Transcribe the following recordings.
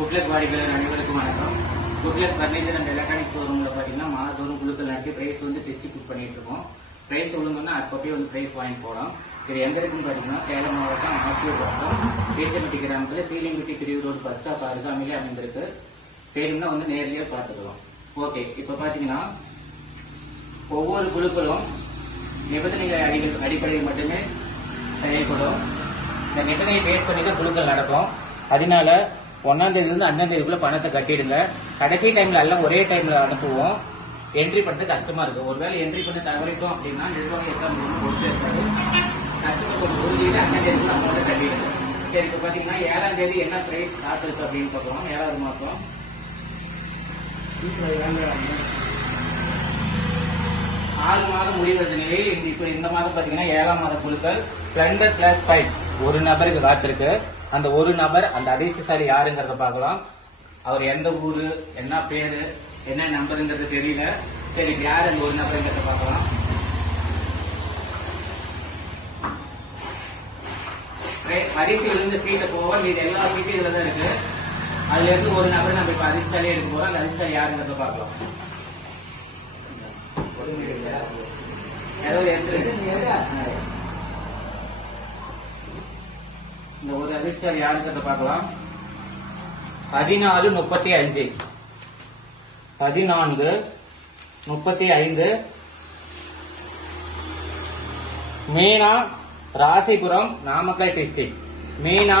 Good luck வாடிக்கையாளர் அனைவருக்கும் வணக்கம். குட்லக் பர்னிச்சர் அண்ட் எலக்ட்ரானிக் ஷோரூம்ல பாத்தீங்கன்னா மாதத்தோறும் குழுக்கள் நடத்தி பிரைஸ் டிஸ்ட்ரிபியூட் பண்ணிட்டு இருக்கோம். பிரைஸ் விழுந்தோம்னா அப்பப்பே பிரைஸ் வாங்கி போலாம். இது எங்க இருக்குன்னு பாத்தீங்கன்னா சேலம் மாவட்டம் ஆத்தூர் வட்டம் பேச்சம்பட்டி கிராமத்துல சீலிங்குட்டி பிரிவு ரோடு பஸ் ஸ்டாப் அருகாமையிலே அமைந்திருக்கு. வேணும்னா நேர்லயே பாத்துக்கலாம். ஓகே, இப்ப பாத்தீங்கன்னா ஒவ்வொரு குழுக்களும் நிபந்தனைகளை அடிப்படையில் மட்டுமே செயல்படும். இந்த நிபந்தனையை பேஸ் பண்ணி தான் குழுக்கள் நடக்கும். அதனால 1ஆம் தேதியிலிருந்து 5ஆம் தேதிக்குள்ள பணத்தை கட்டிடுங்க. கடைசி டைம்ல எல்லாம் ஒரே டைம்ல அனுப்புவோம். என்ட்ரி பண்றது கஷ்டமா இருக்கு. ஒருவேளை என்ட்ரி பண்ண தவறிட்டோம் அப்படின்னா நிர்வாகம் எல்லாம் பொறுத்து இருக்காது. கஸ்டமர் கொஞ்சம் உறுதியில 5ஆம் தேதிக்குள்ள அமௌண்ட் கட்டிடுங்க. சரி, இப்ப பாத்தீங்கன்னா 7ஆம் தேதி என்ன பிரைஸ் காத்திருக்கு அப்படின்னு பார்க்கலாம். 7வது மாசம் 6 மாதம் முடிவெடுத்த நிலையில் இப்ப இந்த மாதம் பாத்தீங்கன்னா 7ஆம் மாத குழுக்கள் ஸ்பிளண்டர் பிளஸ் 5 ஒரு நபருக்கு காத்திருக்கு. அந்த ஒரு நபர் அந்த அதிர்ஷ்டசாலி யாருங்கிறத பார்க்கலாம். அவர் எந்த ஊரு, என்ன பேரு, என்ன நம்பருங்கிறது தெரியல. சரி, யார் அந்த ஒரு நபருங்கிறத பார்க்கலாம். பரிசு விழுந்த சீட்டை போக மீது எல்லா சீட்டும் இதுல தான் இருக்கு. அதுல இருந்து ஒரு நபர் நம்ம இப்ப அதிர்ஷ்டாலே எடுக்க போறோம். அந்த அதிர்ஷ்டாலி யாருங்கிறத பார்க்கலாம். ஏதாவது இந்த ஒரு அதிர்ஷ்டாலி யாருங்கிறத பார்க்கலாம். 1435 1435 மீனா ராசிபுரம் நாமக்கல் டிஸ்ட்ரிக்ட். மீனா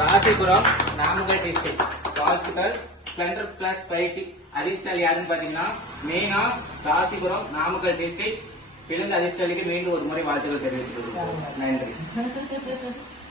ராசிபுரம் நாமக்கல் டிஸ்ட்ரிக்ட். வாழ்த்துக்கள். ஸ்பிளண்டர் பிளஸ் 5 அதிர்ஷ்டாலி யாருன்னு பாத்தீங்கன்னா மீனா ராசிபுரம் நாமக்கல் டிஸ்ட்ரிக்ட். விழுந்த அதிர்ஷ்டாலிக்கு மீண்டும் ஒரு முறை வாழ்த்துக்கள் தெரிவித்துள்ளோம். நன்றி.